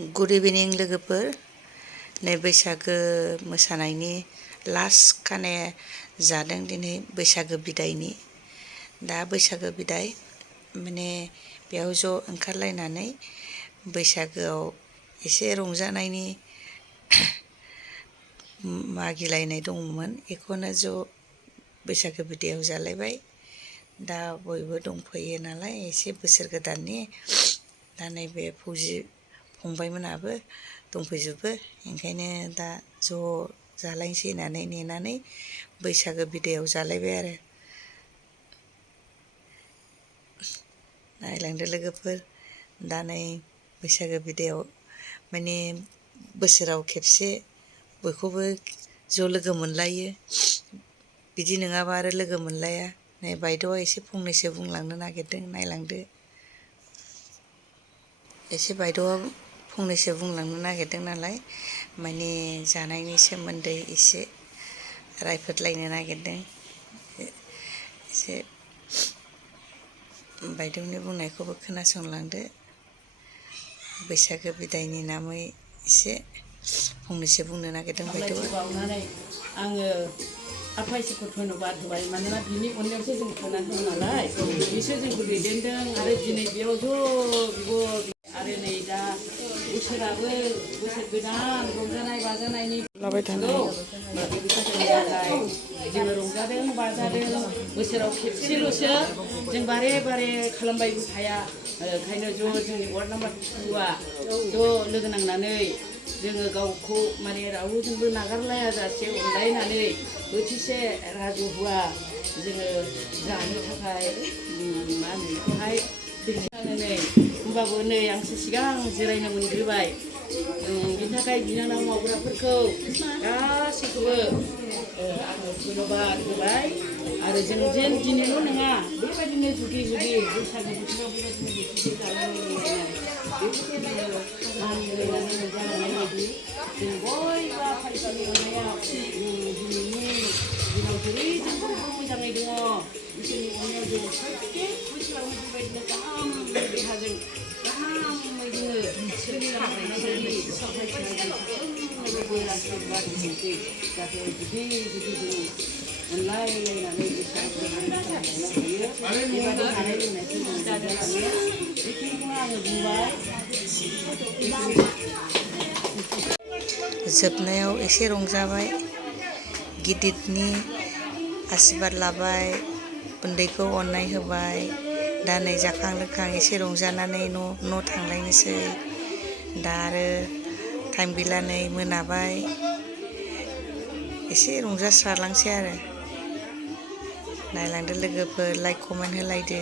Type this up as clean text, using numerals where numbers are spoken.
good इभिनिं लोगोफोर नै बैसागो मोसानायनि लास्ट खाने जादों दिनै बैसागो बिदायनि दा बैसागो बिदाय माने बेयाव ज' ओंखारलायनानै बैसागोआव एसे रंजानायनि मागिलायनाय दंमोन बेखौनो ज' बैसागो बिदायाव जालायबाय दा बयबो दंफैयो नालाय एसे बोसोर गोदाननि दा नैबे फौजि फंबायमोनाबो दंफैजोबो ओंखायनो दा ज' जालायनोसै होननानै नेनानै बैसागो बिदायाव जालायबाय आरो नायलांदो लोगोफोर दा नै बैसागो बिदायाव माने बोसोराव खेबसे बयखौबो ज' लोगो मोनलायो बिदि नङाबा आरो लोगो मोनलाया नै बायद'आ एसे फंनैसो बुंलांनो नागिरदों नायलांदो एसे बायद'आ फंनैसो बुंलांनो नागिरदों नालाय माने जानायनि सोमोन्दै एसे रायफोदलायनो नागिरदों एसे बायद'नि बुंनायखौबो खोनासंलांदो बैसागो बिदायनि नामै एसे फंनैसो बुंनो नागिरदों बायद'आ आङो आफा इसोरखौ धन्यबाद होबाय मानोना बिनि अननायावसो जों थांनानै दं नालाय बिसोर जोंखौ दैदेनदों आरो दिनै बेयाव ज' आरो नै दा बोसोराबो बोसोर गोदान रंजानाय बाजानायनि लाबाय थानांगौ जोङो रंजादों बाजादों बोसोराव खेबसेल'सो जों बारे बारे खालामबायबो थाया ओंखायनो ज' जोंनि वार्ड नाम्बार 2आ ज' लोगो नांनानै जोङो गावखौ माने रावजोंबो नागारलायाजासे अनलायनानै बोथिसे राजहुवा जोङो जानो थाखाय मा होनो बेखौहाय दिन्थिनानै होमबाबो नै आंसो सिगां जिरायनो मोनग्रोबाय बिनि थाखाय बिनानाव मावग्राफोरखौ गासैखौबो आङो धन्यबाद होबाय आरो जों जेन दिनैल' नङा बेबायदिनो जुगे जुगे बैसागो बोथोराव बेबायदिनो बोथिसे जालायलायनाय बेफोरखौ जोङो मानिलायनानै मोनजालांनाय बायदि जों बयबो आफा इसोरनि अननायाव दिनैनि दिनाव जेरैजोंबो मोजाङै दङ इसोरनि अननायाव जों प्रत्येक बोसोरावनो बेबायदिनो गाहाम देहाजों गाहामै जोङो सोलिलांनाय बायदि साफ्रोमनोबो बोर आशीर्बाद होनोसै जाहाथे जुदि जों अनलायलायनानै बैसागो हायो बेबायदि जानाय लोंनायखौ जों जालाङो बेखिनिखौनो आङो बुंबाय जोबनायाव एसे रंजाबाय गिदिरनि आशीर्बाद लाबाय उन्दैखौ अननाय होबाय दा नै जाखां लोंखां एसे रंजानानै न' थांलायनोसै दा आरो टाइम गैला नै मोनाबाय एसे रंजास्रालांसै आरो नायलांदो लोगोफोर लाइक कमेन्ट होलायदो